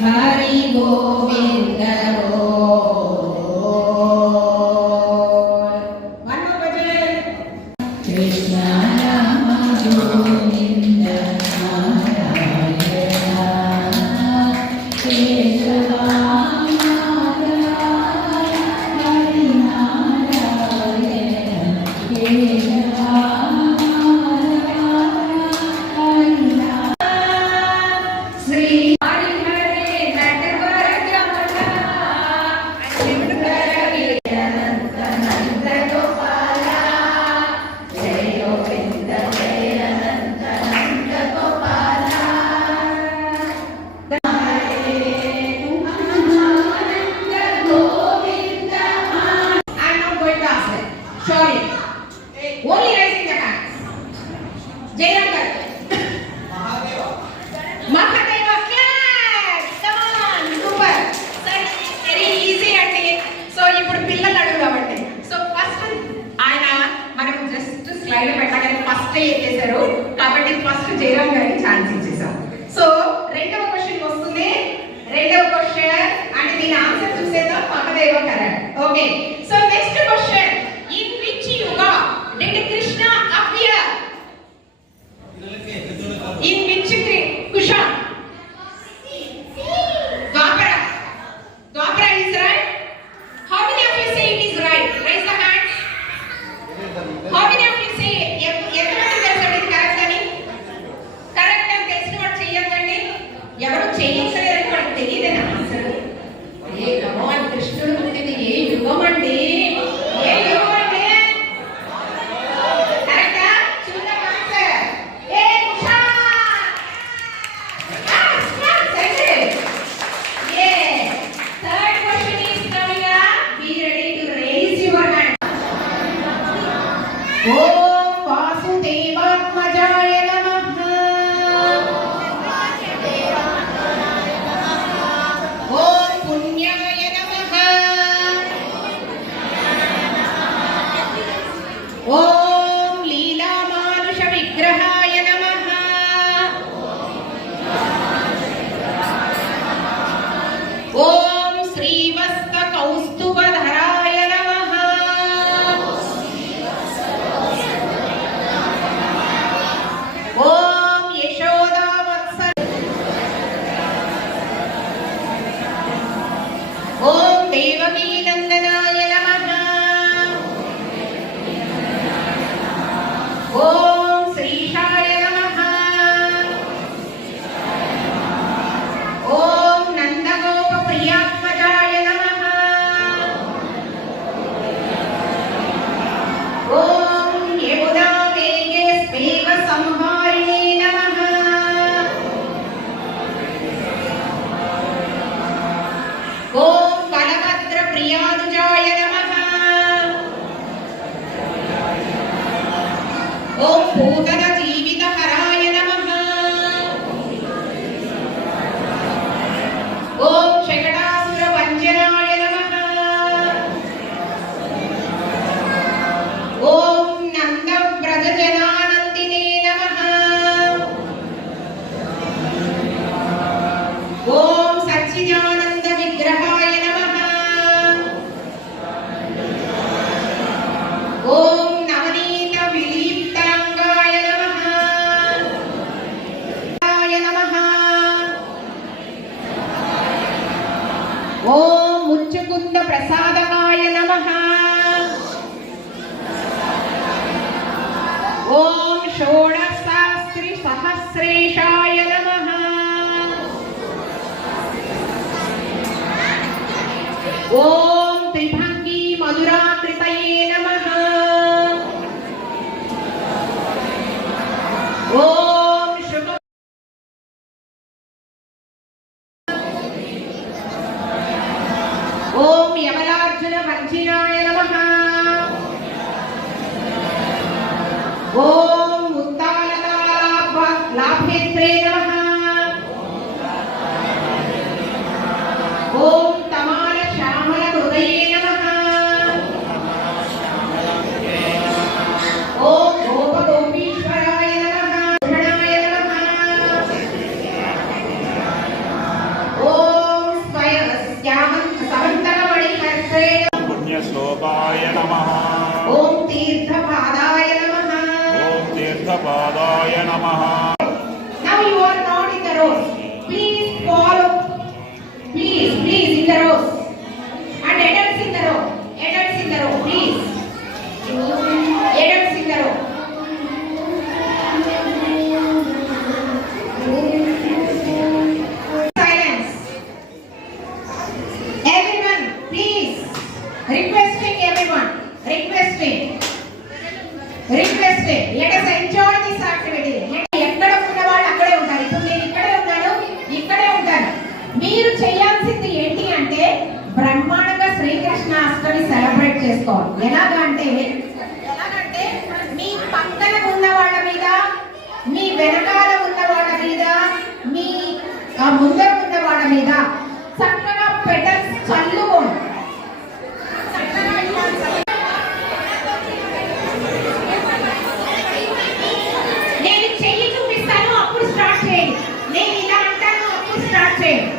हरि गोविंद कृष्ण राम गोविंद కాబట్టి ఫస్ట్ జయరాం గారికి ఛాన్స్ ఇచ్చేసాం. సో రెండవ క్వశ్చన్ వస్తుంది. రెండవ క్వశ్చన్ అంటే దీని ఆన్సర్ చూసేద్దాం. Mahadeva correct. Okay, so next question, in which yuga did Krishna appear? In which కుష? Dvapara. Dvapara is right. How many of you say it is right? Raise the hand. How many of you say ఎవరు చేయించలేరని మనకు తెలియదని ఆన్సర్. ఏ భగవాన్ కృష్ణుడు పుట్టింది ఏ యుగం అండి? ఏ యుగం అండి? కరెక్టా? చూద్దాం ఆన్సర్. ఏ కుషా. ఏ third question is coming up. Be ready to raise your hand. ఓం వాసుదేవాత్మజాయ ఓం లీలామానుష విగ్రహాయ నమః. ఓం శ్రీవత్స కౌస్తుభధరాయ నమః. ఓం యశోదావత్స. ఓం దేవకీ నందనాయ నమః. ఓం శ్రీశాయ నమః. ఓం నందగోప ప్రియాత్మజాయ నమః. ఓం యమునా వేగే స్వేగ సంహారిణే నమః. ఓం బలభద్ర ప్రియానుజాయ నమః. ఓం భూతన జీవిత హరాయ నమః. ఓం శకటాసుర భంజనాయ నమః. ఓం నంద వ్రజ జనానందినే నమః. ఓం సచ్చిదానంద విగ్రహాయ నమః. ఓం నవనీత విలీప్తాంగాయ నమః. ఓం ముచ్చుకుంద ప్రసాదకాయ నమః. ఓం షోడశాస్త్రి సహస్రేషాయ నమః. ఓం త్రిభంగి మధురాకృతయే నమః. ఓం శుభ. ఓం యమలార్జున వంచినాయ నమః. ఓం ముత్తాలతాలాభేత్రే నమః. ఓం తమాల శ్యామల హృదయే నమః. ఓం గోపగోపీశ్వరాయ నమః. శివాయ నమః. Now you are not in the rows. Please follow. Please in the rows. And adults in the row. Adults in the row, please. Adults in the row. Silence. Everyone, please. Requesting everyone. Requesting. Let us enjoy this activity. ఎక్కడ ఉన్న వాళ్ళు అక్కడే ఉంటారు. ఇప్పుడు నేను ఇక్కడే ఉన్నాను, ఇక్కడే ఉంటాను. మీరు చేయాల్సింది ఏంటి అంటే బ్రహ్మాండంగా శ్రీకృష్ణ అష్టమి సెలబ్రేట్ చేసుకోవాలి. ఎలాగంటే మీ పక్కన ఉన్న వాళ్ళ మీద, మీ వెనకాల ఉన్న వాళ్ళ మీద, మీ ముందర ఉన్న వాళ్ళ మీద చక్కగా పెటల్స్ చల్లుకోండి. నేను చెయ్యి చూపిస్తాను, అప్పుడు స్టార్ట్ చేయండి. నేను ఇలా అంటాను, అప్పుడు స్టార్ట్ చేయండి.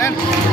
Dance.